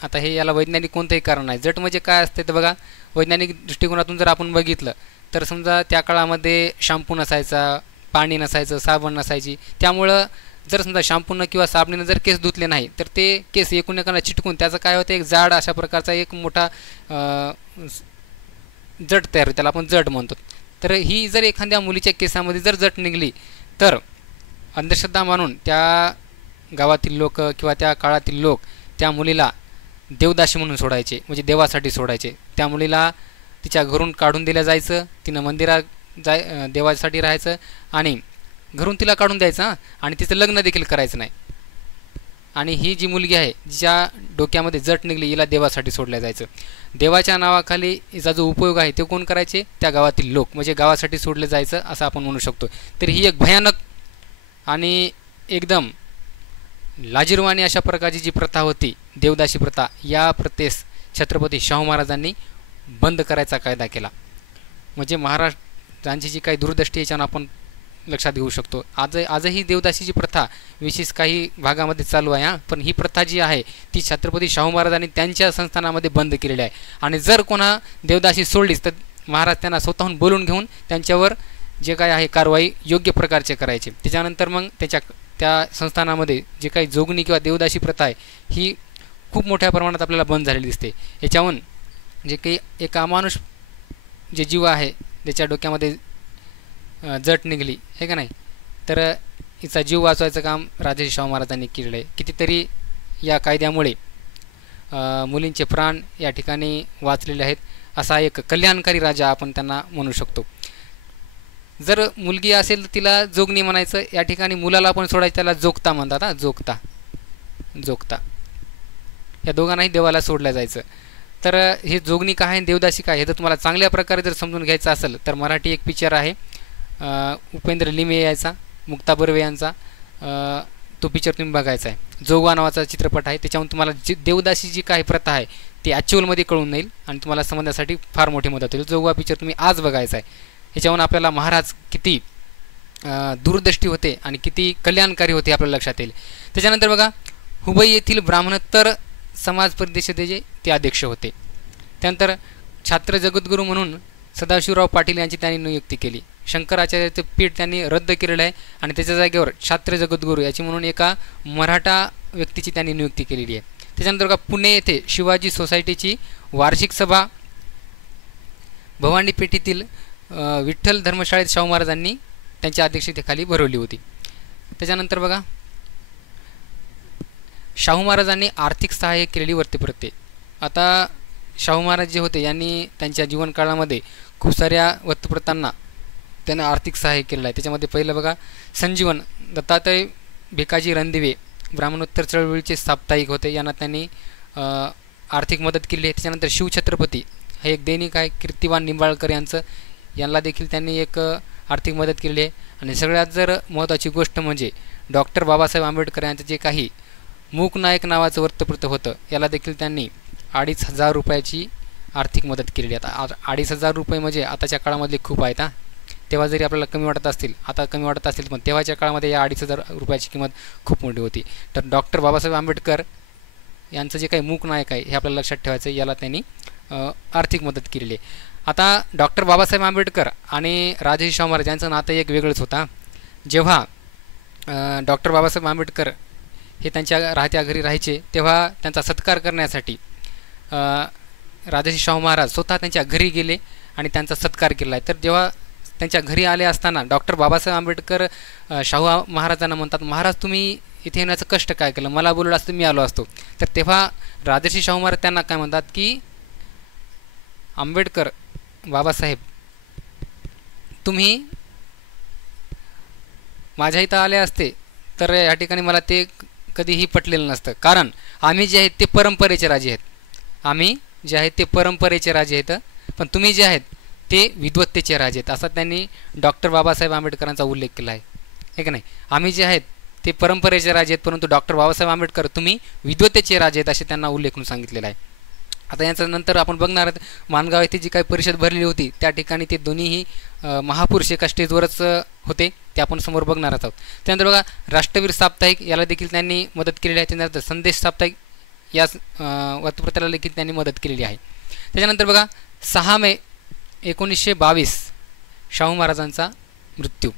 आता हे याला वैज्ञानिक कोणतंही कारण नाही. जट म्हणजे काय असते तर बघा वैज्ञानिक दृष्टिकोनातून जर आपण बघितलं तर समजा त्या काळामध्ये शॅम्पू नसायचा, पाणी नसायचं, साबण नसायची, त्यामुळं जर समजा शॅम्पूनं किंवा साबणीनं जर केस धुतले नाही तर ते केस एकमेकांना चिटकून त्याचं काय होतं, एक जाड अशा प्रकारचा एक मोठा जट तयार होतो, त्याला आपण जट म्हणतो. तर ही जर एखाद्या मुलीच्या केसामध्ये जर जट निघली तर अंधश्रद्धा मानून त्या गावातील लोक किंवा त्या काळातील लोक त्या मुलीला देवदासी म्हणून सोडायचे, म्हणजे देवासाठी सोडायचे. त्या मुलीला तिच्या घरून काढून दिलं जायचं, तिनं मंदिरात देवासाठी राहायचं आणि घरून तिला काढून द्यायचं आणि तिचं लग्न देखील करायचं नाही. आणि ही जी मुलगी आहे जिच्या डोक्यामध्ये जट निघली, हिला देवासाठी सोडलं जायचं. देवाच्या नावाखाली हिचा जो उपयोग आहे ते कोण करायचे, त्या गावातील लोक, म्हणजे गावासाठी सोडलं जायचं असं आपण म्हणू शकतो. तर ही एक भयानक आणि एकदम लाजिरवाणी अशा प्रकारची जी प्रथा होती देवदासी प्रथा, या प्रथेस छत्रपती शाहू महाराजांनी बंद करायचा कायदा केला. म्हणजे महाराष्ट्रांची जी काही दूरदृष्टी याच्यानं आपण लक्षात घेऊ शकतो. आजही देवदासीची प्रथा विशेष काही भागामध्ये चालू आहे पण ही प्रथा जी आहे ती छत्रपती शाहू महाराजांनी त्यांच्या संस्थानामध्ये बंद केलेली आहे. आणि जर कोणा देवदासी सोडलीच तर महाराज त्यांना स्वतःहून बोलून घेऊन त्यांच्यावर जे काय आहे कारवाई योग्य प्रकारचे करायचे. त्याच्यानंतर मग त्या संस्थानामध्ये जे काही जोगणी किंवा देवदासी प्रथा आहे ही खूप मोठ्या प्रमाणात आपल्याला बंद झालेली दिसते. याच्याहून जे काही एक अमानुष जे जीव आहे त्याच्या डोक्यामध्ये जट निघली आहे का नाही, तर हिचा जीव वाचवायचं काम राजर्षी शाहू महाराजांनी केलेलं आहे. कितीतरी या कायद्यामुळे मुलींचे प्राण या ठिकाणी वाचलेले आहेत. असा एक कल्याणकारी राजा आपण त्यांना म्हणू शकतो. जर मुलगी असेल तर तिला जोगणी म्हणायचं, या ठिकाणी मुलाला पण सोडायचं, त्याला जोगता म्हणतात. जोगता या दोघांनाही देवाला सोडलं जायचं. तर हे जोगणी काय आहे, देवदासी काय, हे जर तुम्हाला चांगल्या प्रकारे जर समजून घ्यायचं असेल तर मराठी एक पिक्चर आहे उपेंद्र लिमे याचा, मुक्ता बर्वे यांचा, तो पिक्चर तुम्ही बघायचा आहे. जोगवा नावाचा चित्रपट आहे. त्याच्याहून तुम्हाला जी देवदासी जी काही प्रथा आहे ती ॲक्च्युअलमध्ये कळून येईल आणि तुम्हाला समजण्यासाठी फार मोठी मदत होईल. जोगवा पिक्चर तुम्ही आज बघायचा आहे. ह्याच्याहून आपल्याला महाराज किती दूरदृष्टी होते आणि किती कल्याणकारी होते आपल्याला लक्षात येईल. त्याच्यानंतर बघा हुबळी येथील ब्राह्मणोत्तर समाज परिषदेचे ते अध्यक्ष होते. त्यानंतर छात्र जगद्गुरू म्हणून सदाशिवराव पाटील यांची त्यांनी नियुक्ती केली. शंकराचार्याचे पीठ त्यांनी रद्द केलेलं आहे आणि त्याच्या जागेवर छात्र जगद्गुरू याची म्हणून एका मराठा व्यक्तीची त्यांनी नियुक्ती केलेली आहे. त्याच्यानंतर बघा पुणे येथे शिवाजी सोसायटीची वार्षिक सभा भवानी पेठेतील विठ्ठल धर्मशाळेत शाहू महाराजांनी त्यांच्या अध्यक्षतेखाली भरवली होती. त्याच्यानंतर बघा शाहू महाराजांनी आर्थिक सहाय्य केलेली वृत्तपत्रे. आता शाहू महाराज जे होते यांनी त्यांच्या जीवनकाळामध्ये खूप साऱ्या वृत्तपत्रांना त्यांना आर्थिक सहाय्य केलेलं आहे. त्याच्यामध्ये पहिलं बघा संजीवन, दत्तात्रय भिकाजी रणदिवे ब्राह्मणोत्तर चळवळीचे साप्ताहिक होते, यांना त्यांनी आर्थिक मदत केली आहे. त्याच्यानंतर शिवछत्रपती हे एक दैनिक आहे, कीर्तिवान निंबाळकर यांचं, यांना देखील त्यांनी एक आर्थिक मदत केली आहे. आणि सगळ्यात जर महत्त्वाची गोष्ट म्हणजे डॉक्टर बाबासाहेब आंबेडकर यांचं जे काही मूकनायक नावाचं वृत्तपत्र होतं याला देखील त्यांनी 2,500 रुपयाची आर्थिक मदत केलेली आहे. आता 2,500 रुपये म्हणजे आताच्या काळामधले खूप आहेत तेव्हा जरी आपल्याला कमी वाटत असतील, आता कमी वाटत असतील, पण तेव्हाच्या काळामध्ये या 2,500 रुपयाची किंमत खूप मोठी होती. तर डॉक्टर बाबासाहेब आंबेडकर यांचं जे काही मूकनायक आहे हे आपल्याला लक्षात ठेवायचं आहे. याला त्यांनी आर्थिक मदत केलेली आहे. आता डॉक्टर बाबासाहेब आंबेडकर आणि राजर्षी शाहू महाराज यांचं नातं एक वेगळंच होता. जेव्हा डॉक्टर बाबासाहेब आंबेडकर हे त्यांच्या राहत्या घरी राहायचे, तेव्हा त्यांचा सत्कार करण्यासाठी राजर्षी शाहू महाराज स्वतः त्यांच्या घरी गेले आणि त्यांचा सत्कार केला आहे. तर जेव्हा त्यांच्या घरी आले असताना डॉक्टर बाबासाहेब आंबेडकर शाहू महाराजांना म्हणतात, महाराज तुम्ही इथे येण्याचं कष्ट काय केलं, मला बोललं असतं मी आलो असतो. तर तेव्हा राजर्षी शाहू महाराज त्यांना काय म्हणतात की आंबेडकर बाबासाहेब तुम्ही माझ्या इथं आले असते तर या ठिकाणी मला ते कधीही पटलेलं नसतं, कारण आम्ही जे आहेत ते परंपरेचे राजे आहेत, आम्ही जे आहेत ते परंपरेचे राजे आहेत, पण तुम्ही जे आहेत ते विद्वत्तेचे राजे आहेत, असा त्यांनी डॉक्टर बाबासाहेब आंबेडकरांचा उल्लेख केला आहे. हे की नाही, आम्ही जे आहेत ते परंपरेचे राजे आहेत, परंतु डॉक्टर बाबासाहेब आंबेडकर तुम्ही विद्वत्तेचे राजे आहेत असे त्यांना उल्लेख करून सांगितलेला आहे. आता याचं नंतर आपण बघणार आहोत, माणगाव येथे जी काही परिषद भरलेली होती त्या ठिकाणी ते दोन्हीही महापुरुष एका स्टेजवरच होते, ते आपण समोर बघणार आहोत. त्यानंतर बघा राष्ट्रवीर साप्ताहिक याला देखील त्यांनी मदत केलेली आहे. त्यानंतर संदेश साप्ताहिक या वृत्तपत्राला देखील त्यांनी मदत केलेली आहे. त्याच्यानंतर बघा 6 मे 1922 शाहू महाराजांचा मृत्यू.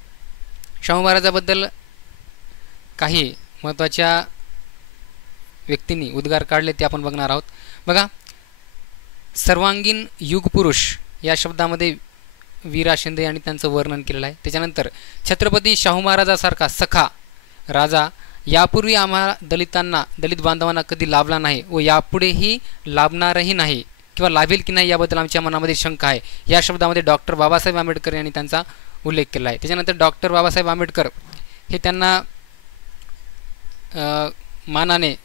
शाहू महाराजाबद्दल काही महत्त्वाच्या व्यक्तींनी उद्गार काढले ते आपण बघणार आहोत. बघा सर्वांगीण युगपुरुष या शब्दामध्ये वीरा शिंदे यांनी त्यांचं वर्णन केलेलं आहे. त्याच्यानंतर छत्रपती शाहू महाराजासारखा सखा राजा यापूर्वी आम्हाला दलित बांधवांना कधी लाभला नाही व यापुढेही लाभणारही नाही किंवा लाभेल की नाही याबद्दल आमच्या मनामध्ये शंका आहे. या शब्दामध्ये डॉक्टर बाबासाहेब आंबेडकर यांनी त्यांचा उल्लेख केला आहे. त्याच्यानंतर डॉक्टर बाबासाहेब आंबेडकर हे त्यांना मानाने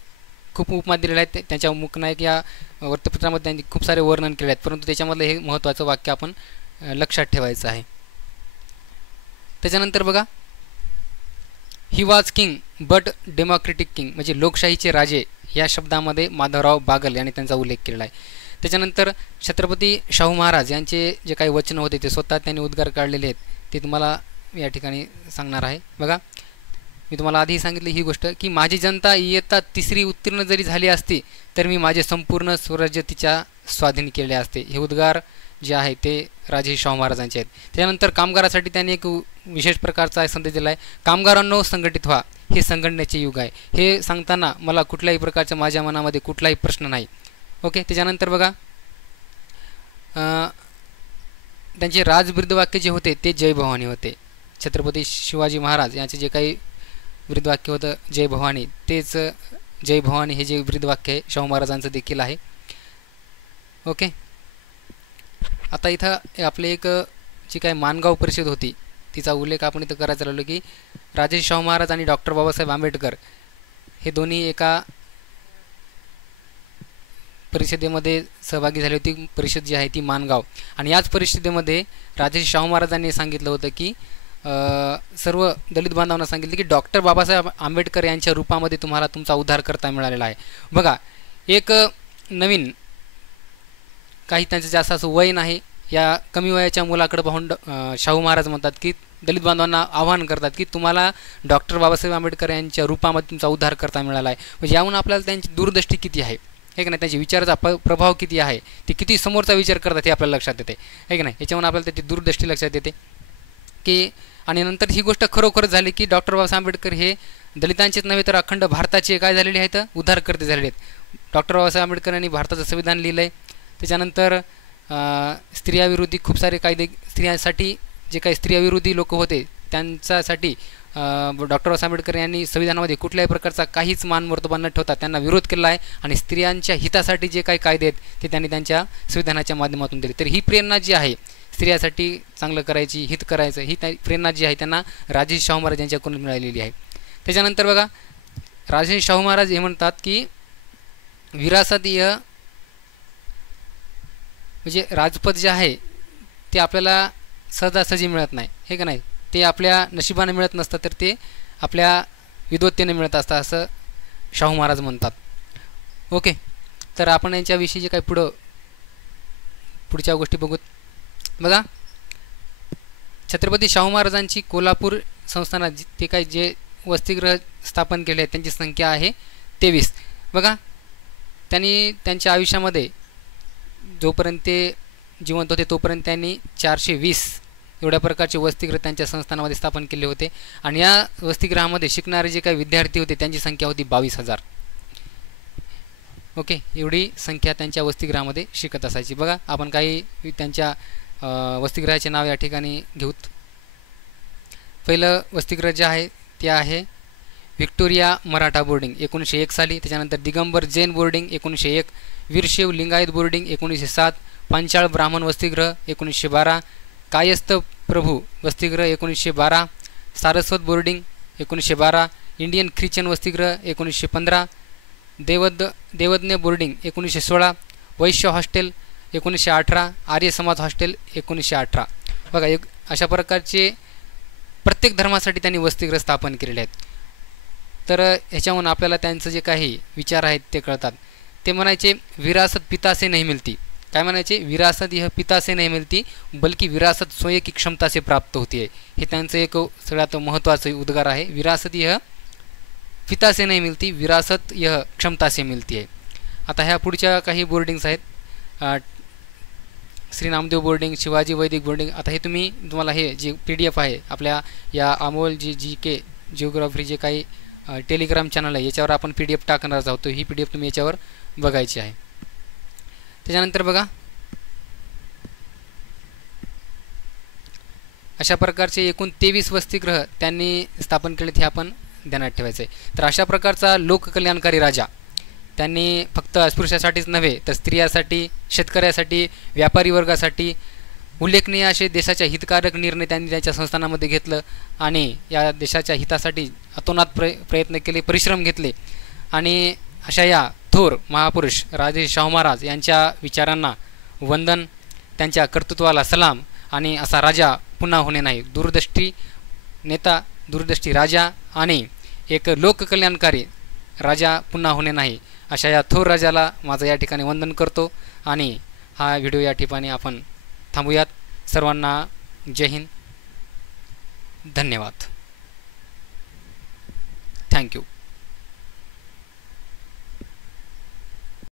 खूप उपमा दिलेले आहेत. त्यांच्या मूकनायक या वृत्तपत्रामध्ये त्यांनी खूप सारे वर्णन केले आहेत, परंतु त्याच्यामधलं हे महत्त्वाचं वाक्य आपण लक्षात ठेवायचं आहे. त्याच्यानंतर बघा he was king but democratic king, म्हणजे लोकशाहीचे राजे या शब्दामध्ये माधवराव बागल यांनी त्यांचा उल्लेख केलेला आहे. त्याच्यानंतर छत्रपती शाहू महाराज यांचे जे काही वचन होते ते स्वतः त्यांनी उद्गार काढलेले आहेत, ते तुम्हाला या ठिकाणी सांगणार आहे. बघा मी तुम्हाला आधी सांगितली ही गोष्ट की माझी जनता इयत्ता 3री उत्तीर्ण जरी झाली असती तर मी माझे संपूर्ण स्वराज्य तिच्या स्वाधीन केले असते. हे उद्गार जे आहे ते राजर्षी शाहू महाराजांचे आहेत. त्यानंतर कामगारासाठी त्यांनी एक विशेष प्रकारचा संदेश दिला आहे, कामगारांनो संघटित व्हा, हे संघटनेचे युग आहे. हे सांगताना मला कुठल्याही प्रकारच्या माझ्या मनामध्ये कुठलाही प्रश्न नाही. ओके. त्याच्यानंतर बघा त्यांचे राजब्रीदवाक्य जे होते ते जय भवानी होते. छत्रपती शिवाजी महाराज यांचे जे काही ब्रीदवाक्य होतं जय भवानी, तेच जय भवानी हे जे ब्रीदवाक्य आहे शाहू महाराजांचं देखील आहे. ओके. आता इथं आपले एक जी काय माणगाव परिषद होती तिचा उल्लेख आपण इथं करायचा राहिलो की राजर्षी शाहू महाराज आणि डॉक्टर बाबासाहेब आंबेडकर हे दोन्ही एका परिषदेमध्ये सहभागी झाली होती. परिषद जी आहे ती माणगाव, आणि याच परिषदेमध्ये राजर्षी शाहू महाराजांनी सांगितलं होतं की सर्व दलित बांधवांना सांगितले की डॉक्टर बाबासाहेब आंबेडकर यांच्या रूपामध्ये तुम्हाला तुमचा उद्धार करता मिळालेला आहे. बघा एक नवीन काही त्यांचं जास्त असं वय नाही, या कमी वयाच्या मुलाकडे पाहून शाहू महाराज म्हणतात की दलित बांधवांना आवाहन करतात की तुम्हाला डॉक्टर बाबासाहेब आंबेडकर यांच्या रूपामध्ये तुमचा उद्धार करता मिळाला आहे. म्हणजे याहून आपल्याला त्यांची दूरदृष्टी किती आहे हे की नाही, त्यांच्या विचाराचा प्रभाव किती आहे, ते किती समोरचा विचार करतात हे आपल्याला लक्षात येते हे की नाही. याच्यावरून आपल्याला त्याची दूरदृष्टी लक्षात येते की, आणि नंतर ही गोष्ट खरोखरच झाली की डॉक्टर बाबासाहेब आंबेडकर हे दलितांचेच नव्हे तर अखंड भारताचे काय झालेले आहेत, उद्धारकर्ते झालेले आहेत. डॉक्टर बाबासाहेब आंबेडकर यांनी भारताचं संविधान लिहिलं आहे. त्याच्यानंतर स्त्रियाविरोधी खूप सारे कायदे, स्त्रियांसाठी जे काही स्त्रियाविरोधी लोक होते त्यांच्यासाठी डॉक्टर बाबासाहेब आंबेडकर यांनी संविधानामध्ये कुठल्याही प्रकारचा काहीच मानमर्तबा न ठेवता त्यांना विरोध केला आहे, आणि स्त्रियांच्या हितासाठी जे काही कायदे आहेत ते त्यांनी त्यांच्या संविधानाच्या माध्यमातून दिले. तर ही प्रेरणा जी आहे स्त्रियासाठी चांगलं करायची, हित करायचं, ही प्रेरणा जी आहे त्यांना राजर्षी शाहू महाराज यांच्याकडून मिळालेली आहे. त्याच्यानंतर बघा राजर्षी शाहू महाराज हे म्हणतात की विरासतीय म्हणजे राजपद जे आहे ते आपल्याला सहजासहजी मिळत नाही हे का नाही, ते आपल्या नशिबाने मिळत नसतं तर ते आपल्या विद्वत्तेने मिळत असतं असं शाहू महाराज म्हणतात. ओके. तर आपण यांच्याविषयी जे काही पुढच्या गोष्टी बघूत. बघा छत्रपती शाहू महाराजांची कोल्हापूर संस्थानात ते काही जे वसतिगृह स्थापन केले आहेत त्यांची संख्या आहे 23. बघा, त्यांनी त्यांच्या आयुष्यामध्ये जोपर्यंत ते जिवंत होते तोपर्यंत त्यांनी 420 एवढ्या प्रकारचे वसतिगृह त्यांच्या संस्थानामध्ये स्थापन केले होते. आणि या वसतिगृहामध्ये शिकणारे जे काही विद्यार्थी होते त्यांची संख्या होती 22,000. ओके, एवढी संख्या त्यांच्या वसतिगृहामध्ये शिकत असायची. बघा, आपण काही त्यांच्या वसतिगृहाचे नाव या ठिकाणी घेऊत. पहिलं वसतिगृह जे आहे ते आहे व्हिक्टोरिया मराठा बोर्डिंग 1901 साली. त्याच्यानंतर दिगंबर जैन बोर्डिंग 1901, वीरशैव लिंगायत बोर्डिंग 1907, पांचाळ ब्राह्मण वसतिगृह 1912, कायस्थ प्रभू वसतिगृह 1912, सारस्वत बोर्डिंग 1912, इंडियन ख्रिश्चन वसतिगृह 1915, देवज्ञ बोर्डिंग 1916, वैश्य हॉस्टेल 1918, आर्य समाज हॉस्टेल 1918. बघा, एक अशा प्रकारचे प्रत्येक धर्मासाठी त्यांनी वसतिगृह स्थापन केलेले आहेत. तर ह्याच्याहून आपल्याला त्यांचं जे काही विचार आहेत ते कळतात. ते म्हणायचे विरासत पिता से नहीं मिलती. काय म्हणायचे? विरासत यह पिता से नहीं मिलती बल्कि विरासत स्वयं की क्षमता से प्राप्त होती है. हे त्यांचं एक सगळ्यात महत्त्वाचं उद्गार आहे. विरासत यह पिता से नहीं मिलती, विरासत यह क्षमता से मिलती है. आता ह्या पुढच्या काही बोर्डिंग्स आहेत. श्री नामदेव बोर्डिंग, शिवाजी वैदिक बोर्डिंग. आता हे तुम्हाला हे जे PDF आहे आपल्या या अमोल GK जिओग्राफी जे काही टेलिग्राम चॅनल आहे याच्यावर आपण PDF टाकणार आहोत. ही PDF तुम्ही याच्यावर बघायची आहे. त्याच्यानंतर बघा, अशा प्रकारचे एकूण 23 वसतिगृह त्यांनी स्थापन केलेत हे आपण ध्यानात ठेवायचं आहे. तर अशा प्रकारचा लोककल्याणकारी राजा त्यांनी फक्त अस्पृश्यासाठीच नव्हे तर स्त्रियासाठी, शेतकऱ्यासाठी, व्यापारी वर्गासाठी उल्लेखनीय असे देशाच्या हितकारक निर्णय त्यांनी त्यांच्या संस्थानामध्ये घेतलं आणि या देशाच्या हितासाठी अतोनात प्रयत्न केले, परिश्रम घेतले. आणि अशा या थोर महापुरुष राजे शाहू महाराज यांच्या विचारांना वंदन, त्यांच्या कर्तृत्वाला सलाम. आणि असा राजा पुन्हा होणे नाही, दूरदृष्टी नेता, दूरदृष्टी राजा आणि एक लोककल्याणकारी राजा पुन्हा होणे नाही, अशा या थोर राजाला माझं या ठिकाणी वंदन करतो. आणि हा व्हिडिओ या ठिकाणी आपण थांबूयात. सर्वांना जय हिंद, धन्यवाद, थँक्यू.